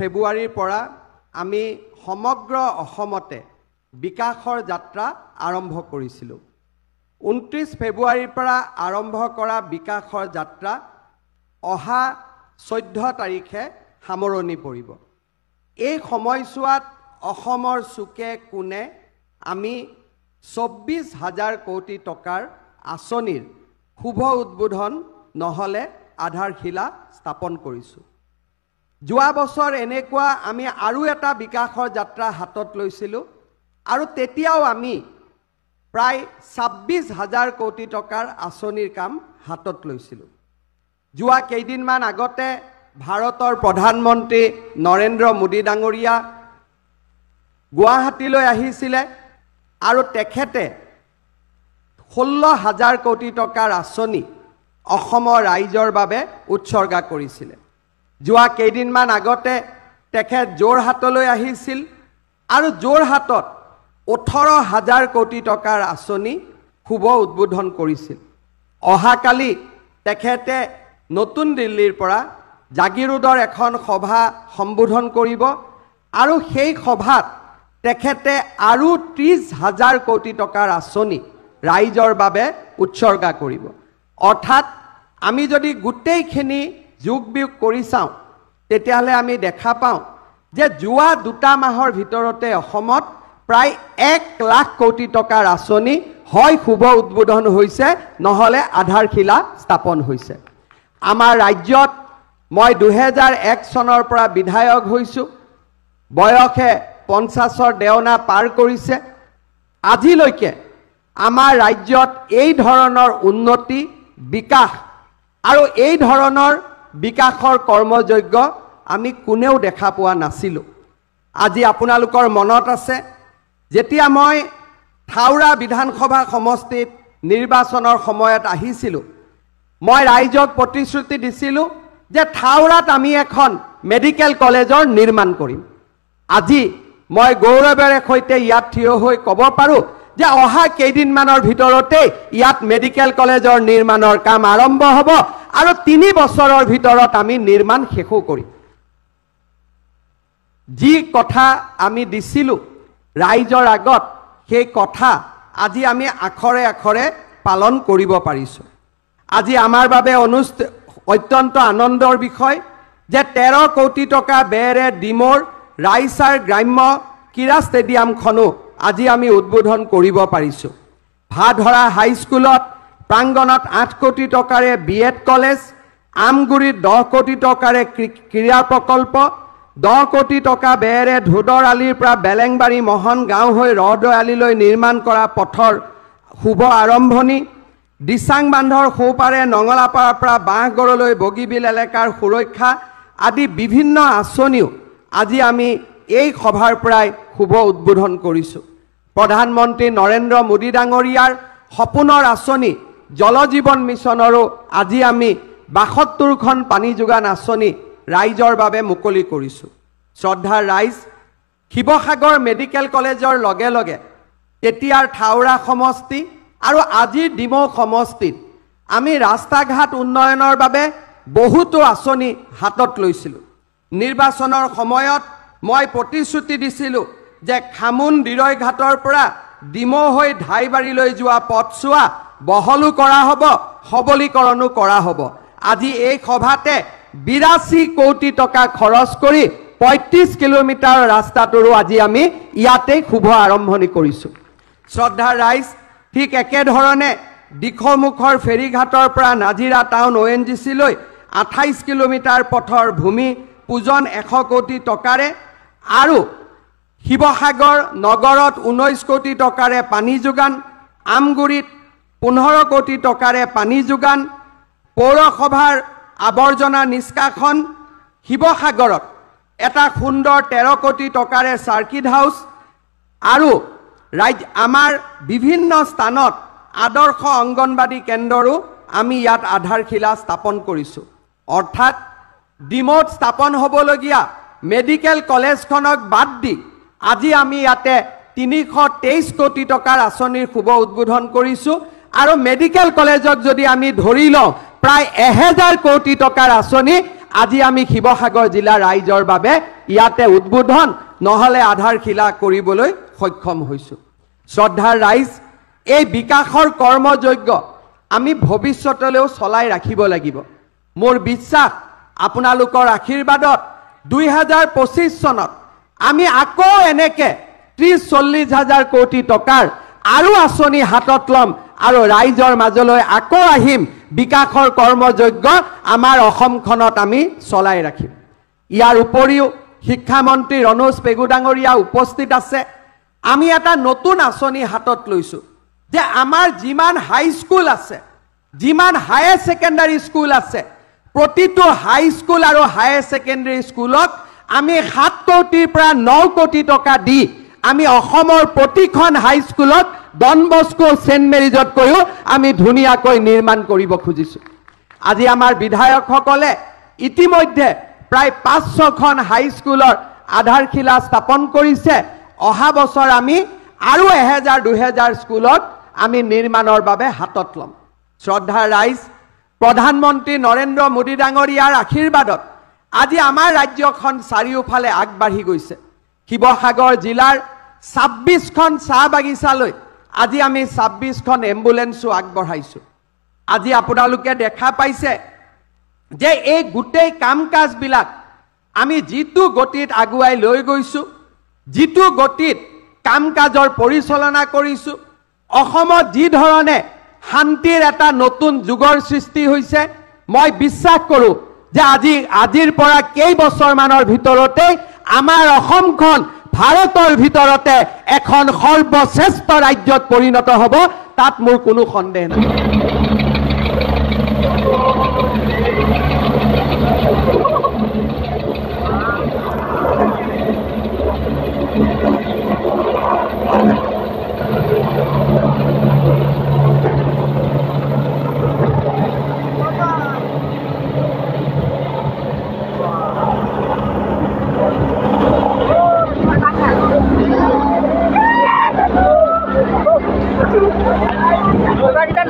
ফেব্ৰুৱাৰীৰ পৰা আমি সমগ্ৰ অসমতে বিকাশৰ যাত্ৰা আৰম্ভ কৰিছিলোঁ। 29 ফেব্ৰুৱাৰীৰ পৰা আৰম্ভ কৰা বিকাশৰ যাত্ৰা অহা 14 তাৰিখে সামৰণি পৰিব। এই সময়ছোৱাত অসমৰ চুকে কোণে আমি 24,000 কোটি টকাৰ আঁচনিৰ শুভ উদ্বোধন নহলে আধাৰশিলা স্থাপন কৰিছোঁ। যোৱা বছৰ এনেকুৱা আমি আৰু এটা বিকাশৰ যাত্ৰা হাতত লৈছিলোঁ আৰু তেতিয়াও আমি প্ৰায় 26,000 কোটি টকাৰ আঁচনিৰ কাম হাতত লৈছিলোঁ। যোৱা কেইদিনমান আগতে ভাৰতৰ প্ৰধানমন্ত্ৰী নৰেন্দ্ৰ মোদী ডাঙৰীয়া গুৱাহাটীলৈ আহিছিলে আৰু তেখেতে 16,000 কোটি টকাৰ আঁচনি অসমৰ ৰাইজৰ বাবে উৎসৰ্গা কৰিছিলে। যোৱা কেইদিনমান আগতে তেখেত যোৰহাটলৈ আহিছিল আৰু যোৰহাটত 18,000 কোটি টকাৰ আঁচনি শুভ উদ্বোধন কৰিছিল। অহাকালি তেখেতে নতুন দিল্লীৰ পৰা জাগিৰোডৰ এখন সভা সম্বোধন কৰিব আৰু সেই সভাত তেখেতে আৰু 30,000 কোটি টকাৰ আঁচনি ৰাইজৰ বাবে উৎসৰ্গা কৰিব। অৰ্থাৎ আমি যদি গোটেইখিনি যোগ বিয়োগ কৰি চাওঁ তেতিয়াহ'লে আমি দেখা পাওঁ যে যোৱা 2 মাহৰ ভিতৰতে অসমত প্ৰায় 1 লাখ কোটি টকাৰ আঁচনি হয় শুভ উদ্বোধন হৈছে নহলে আধাৰশিলা স্থাপন হৈছে। আমাৰ ৰাজ্যত মই 2001 চনৰ পৰা বিধায়ক হৈছোঁ, বয়সে 50ৰ দেওনা পাৰ কৰিছে। আজিলৈকে আমাৰ ৰাজ্যত এই ধৰণৰ উন্নতি বিকাশ আৰু এই ধৰণৰ বিকাশৰ কৰ্মযজ্ঞ আমি কোনেও দেখা পোৱা নাছিলোঁ। আজি আপোনালোকৰ মনত আছে যেতিয়া মই থাউৰা বিধানসভা সমষ্টিত নিৰ্বাচনৰ সময়ত আহিছিলোঁ, মই ৰাইজক প্ৰতিশ্ৰুতি দিছিলোঁ যে থাউৰাত আমি এখন মেডিকেল কলেজৰ নিৰ্মাণ কৰিম। আজি মই গৌৰৱেৰে সৈতে ইয়াত থিয় হৈ ক'ব পাৰোঁ যে অহা কেইদিনমানৰ ভিতৰতে ইয়াত মেডিকেল কলেজৰ নিৰ্মাণৰ কাম আৰম্ভ হ'ব আৰু 3 বছৰৰ ভিতৰত আমি নিৰ্মাণ শেষো কৰিম। যি কথা আমি দিছিলোঁ ৰাইজৰ আগত সেই কথা আজি আমি আখৰে আখৰে পালন কৰিব পাৰিছোঁ। আজি আমাৰ বাবে অত্যন্ত আনন্দৰ বিষয় যে 13 কোটি টকা ব্যয়েৰে ডিমৌৰ ৰাইচাৰ গ্ৰাম্য ক্ৰীড়া ষ্টেডিয়ামখনো আজি আমি উদ্বোধন কৰিব পাৰিছোঁ। ভাধৰা হাইস্কুলত প্ৰাংগণত 8 কোটি টকাৰে BEd কলেজ, আমগুৰিত 10 কোটি টকাৰে ক্ৰীড়া প্ৰকল্প, 10 কোটি টকা ব্যয়েৰে ধোদৰ আলিৰ পৰা বেলেংবাৰী মহন গাঁও হৈ ৰহদৈ আলিলৈ নিৰ্মাণ কৰা পথৰ শুভ আৰম্ভণি, দিচাং বান্ধৰ সোঁপাৰে নঙলাপাৰাৰ পৰা বাঁহগড়লৈ বগীবিল এলেকাৰ সুৰক্ষা আদি বিভিন্ন আঁচনিও আজি আমি এই সভাৰ পৰাই শুভ উদ্বোধন কৰিছোঁ। প্ৰধানমন্ত্ৰী নৰেন্দ্ৰ মোদী ডাঙৰীয়াৰ সপোনৰ আঁচনি জল জীৱন মিছনৰো আজি আমি 72খন পানী যোগান আঁচনি ৰাইজৰ বাবে মুকলি কৰিছোঁ। শ্ৰদ্ধাৰ ৰাইজ, শিৱসাগৰ মেডিকেল কলেজৰ লগে লগে তেতিয়াৰ থাউৰা সমষ্টি আৰু আজিৰ ডিমৌ সমষ্টিত আমি ৰাস্তা ঘাট উন্নয়নৰ বাবে বহুতো আঁচনি হাতত লৈছিলোঁ। নিৰ্বাচনৰ সময়ত মই প্ৰতিশ্ৰুতি দিছিলোঁ যে খামুন দিৰৈ ঘাটৰ পৰা ডিমৌ হৈ ধাইবাৰীলৈ যোৱা পথছোৱা বহলো কৰা হ'ব, সবলীকৰণো কৰা হ'ব। আজি এই সভাতে 82 কোটি টকা খৰচ কৰি 35 কিলোমিটাৰ ৰাস্তাটোৰো আজি আমি ইয়াতেই শুভ আৰম্ভণি কৰিছোঁ। শ্ৰদ্ধাৰ ৰাইজ, ঠিক একেধৰণে দিখৌমুখৰ ফেৰীঘাটৰ পৰা নাজিৰা টাউন ONGC লৈ 28 কিলোমিটাৰ পথৰ ভূমি পূজন 100 কোটি টকাৰে আৰু শিৱসাগৰ নগৰত 19 কোটি টকাৰে পানী যোগান, আমগুৰিত 15 কোটি টকাৰে পানী যোগান, পৌৰসভাৰ আৱৰ্জনা নিষ্কাশন, শিৱসাগৰত এটা সুন্দৰ 13 কোটি টকাৰে চাৰ্কিট হাউচ আৰু আমাৰ বিভিন্ন স্থানত আদৰ্শ অংগনবাদী কেন্দ্ৰৰো আমি ইয়াত আধাৰশিলা স্থাপন কৰিছোঁ। অৰ্থাৎ ডিমৌত স্থাপন হ'বলগীয়া মেডিকেল কলেজখনক বাদ দি আজি আমি ইয়াতে 323 কোটি টকাৰ আঁচনিৰ শুভ উদ্বোধন কৰিছোঁ আৰু মেডিকেল কলেজক যদি আমি ধৰি লওঁ প্ৰায় 1000 কোটি টকাৰ আঁচনি আজি আমি শিৱসাগৰ জিলাৰ ৰাইজৰ বাবে ইয়াতে উদ্বোধন নহলে আধাৰশিলা কৰিবলৈ সক্ষম হৈছোঁ। শ্ৰদ্ধাৰ ৰাইজ, এই বিকাশৰ কৰ্মযজ্ঞ আমি ভৱিষ্যতলৈও চলাই ৰাখিব লাগিব। মোৰ বিশ্বাস আপোনালোকৰ আশীৰ্বাদত 2025 চনত আমি আকৌ এনেকে 30-40 হাজাৰ কোটি টকাৰ আৰু আঁচনি হাতত ল'ম আৰু ৰাইজৰ মাজলৈ আকৌ আহিম। বিকাশৰ কৰ্মযজ্ঞ আমাৰ অসমখনত আমি চলাই ৰাখিম। ইয়াৰ উপৰিও শিক্ষামন্ত্ৰী ৰণোজ পেগু ডাঙৰীয়া উপস্থিত আছে। আমি এটা নতুন আঁচনি হাতত লৈছোঁ যে আমাৰ যিমান হাইস্কুল আছে, যিমান হায়াৰ ছেকেণ্ডাৰী স্কুল আছে, প্ৰতিটো হাইস্কুল আৰু হায়াৰ ছেকেণ্ডাৰী স্কুলক আমি 7 কোটিৰ পৰা 9 কোটি টকা দি আমি অসমৰ প্ৰতিখন হাইস্কুলত ডন বস্কো সেন্ট মেৰিজতকৈও আমি ধুনীয়াকৈ নিৰ্মাণ কৰিব খুজিছোঁ। আজি আমাৰ বিধায়কসকলে ইতিমধ্যে প্ৰায় 500খন হাইস্কুলৰ আধাৰশিলা স্থাপন কৰিছে। অহা বছৰ আমি আৰু 1000-2000 স্কুলত আমি নিৰ্মাণৰ বাবে হাতত ল'ম। শ্ৰদ্ধাৰ ৰাইজ, প্ৰধানমন্ত্ৰী নৰেন্দ্ৰ মোদী ডাঙৰীয়াৰ আশীৰ্বাদত আজি আমাৰ ৰাজ্যখন চাৰিওফালে আগবাঢ়ি গৈছে। শিৱসাগৰ জিলাৰ 26খন চাহ বাগিচালৈ আজি আমি 26খন এম্বুলেন্সো আগবঢ়াইছোঁ। আজি আপোনালোকে দেখা পাইছে যে এই গোটেই কাম কাজবিলাক আমি যিটো গতিত আগুৱাই লৈ গৈছোঁ, যিটো গতিত কাম কাজৰ পৰিচালনা কৰিছোঁ, অসমত যি ধৰণে শান্তিৰ এটা নতুন যুগৰ সৃষ্টি হৈছে, মই বিশ্বাস কৰোঁ যে আজিৰ পৰা কেইবছৰমানৰ ভিতৰতে আমাৰ অসমখন ভাৰতৰ ভিতৰতে এখন সৰ্বশ্ৰেষ্ঠ ৰাজ্যত পৰিণত হ'ব, তাত মোৰ কোনো সন্দেহ নাই। Kita